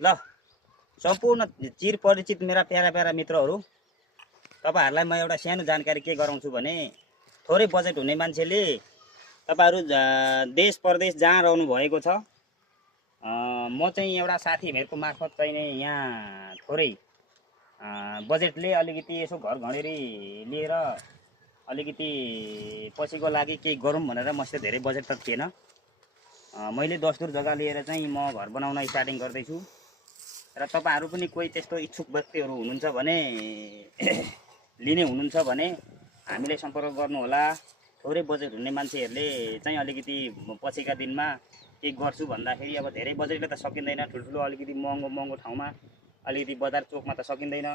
ल सम्पूर्ण चिर परिचित मेरा प्यारा प्यारा मित्रहरू, तपाईहरुलाई म एउटा सानो जानकारी के गराउँछु भने थोरै बजेट हुने मान्छेले तपाईहरु देश परदेश जहाँ रहनु भएको छ, म चाहिँ एउटा साथीहरुको मार्फत चाहिँ नै यहाँ थोरै बजेटले अलिकति यसो घर घडेरी लिएर अलिकति पछिको लागि केही गरौँ भनेर मसित धेरै बजेट त थिएन। मैले 10 दूर जग्गा लिएर चाहिँ म घर बनाउन स्टार्टिङ गर्दैछु र तपाईहरु पनि कोही त्यस्तो इच्छुक व्यक्तिहरू हुनुहुन्छ भने लिने हुनुहुन्छ भने हामीले सम्पर्क गर्नु होला। थोरै बजेट हुने मान्छेहरूले चाहिँ अलिकति पछिका दिनमा के गर्छु भन्दाखेरि अब धेरै बजेटले त सकिँदैन, ठुलठुलो अलिकति महँगो महँगो ठाउँमा अलिकति बजार चोकमा त सकिँदैन।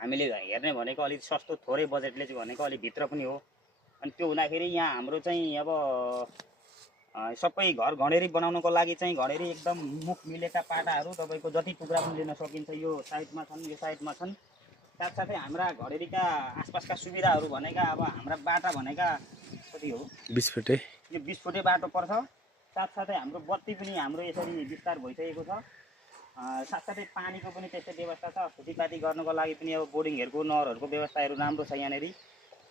हामीले हेर्ने भनेको अलिक सस्तो थोरै बजेटले चाहिँ भनेको अलिक भित्र पनि हो। अनि त्यो हुँदाखेरि यहाँ हाम्रो चाहिँ अब सबै घर घडेरी बनाउनको लागि चाहिँ घडेरी एकदम मुख मिलेका पाटाहरू तपाईको जति टुक्रा पनि लिन सकिन्छ। यो साइडमा छन्, यो साइडमा छन्। साथसाथै हाम्रा घडेरीका आसपासका सुविधाहरू भनेका अब हाम्रा बाटा भनेका कति हो 20 फुटे, यो 20 फुटे बाटो पर्छ। साथसाथै हाम्रो बत्ती पनि हाम्रो यसरी विस्तार भइसकेको छ। साथसाथै पानीको पनि त्यस्तै व्यवस्था छ। खेतीपाती गर्नको लागि पनि अब बोर्डिङहरूको नहरहरूको व्यवस्थाहरू राम्रो छ यहाँनेर।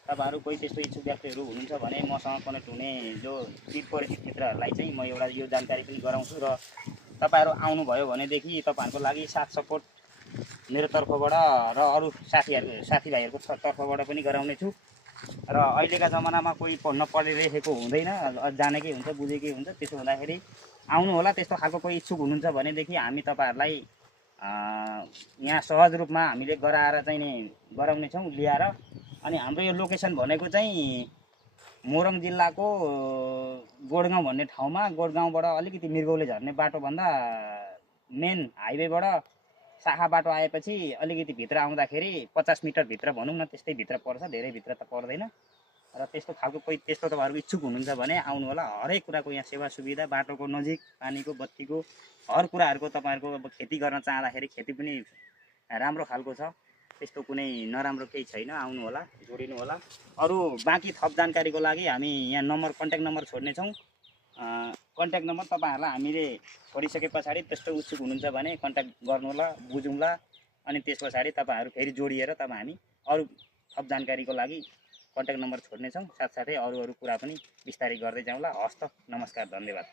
तपाईहरु कोही त्यस्तो इच्छुक व्यक्तिहरू हुनुहुन्छ भने मसँग कनेक्ट हुने जो चिर परिचित मित्रहरूलाई चाहिँ म एउटा यो जानकारी पनि गराउँछु र तपाईहरु आउनुभयो भनेदेखि तपाईहरुको लागि साथ सपोर्ट मेरो तर्फबाट र अरू साथीभाइहरूको तर्फबाट पनि गराउने छु। र अहिलेका जमानामा कोही नपढिरहेको हुँदैन, जानेकै हुन्छ, बुझेकै हुन्छ। त्यसो हुँदाखेरि आउनु होला। त्यस्तो खालको कोही इच्छुक हुनुहुन्छ भनेदेखि हामी तपाईहरुलाई यहाँ सहज रूपमा हामीले गराएर चाहिँ नि गराउने छौँ ल्याएर। अनि हाम्रो यो लोकेसन भनेको चाहिँ मोरङ जिल्लाको गोडगाउँ भन्ने ठाउँमा, गोडगाउँबाट अलिकति मृगौले झर्ने बाटो भन्दा मेन हाइवेबाट शाखा बाटो आएपछि अलिकति भित्र आउँदाखेरि 50 मिटर भित्र भनौँ न, त्यस्तै भित्र पर्छ, धेरै भित्र त पर्दैन। र त्यस्तो खालको कोही त्यस्तो तपाईहरु इच्छुक हुनुहुन्छ भने आउनु होला। हरेक कुराको यहाँ सेवा सुविधा, बाटोको नजिक, पानीको, बत्तीको, हर कुराहरुको तपाईहरुको अब खेती गर्न चाहदाखेरि खेती पनि राम्रो खालको छ। त्यस्तो कुनै नराम्रो केही छैन। आउनु होला, जोडिनु होला। अरू बाँकी थप जानकारीको लागि हामी यहाँ नम्बर कन्ट्याक्ट नम्बर छोड्ने छौँ। कन्ट्याक्ट नम्बर तपाईहरुलाई हामीले छोडिसके पछाडि त्यस्तो उत्सुक हुनुहुन्छ भने कन्ट्याक्ट गर्नुहोला, बुझौँला। अनि त्यस पछाडि तपाईहरु फेरि जोडिएर हामी अरू थप जानकारीको लागि कन्ट्याक्ट नम्बर छोड्ने छौँ। साथसाथै अरू कुरा पनि विस्तारै गर्दै जाउँला। हस्त, नमस्कार, धन्यवाद।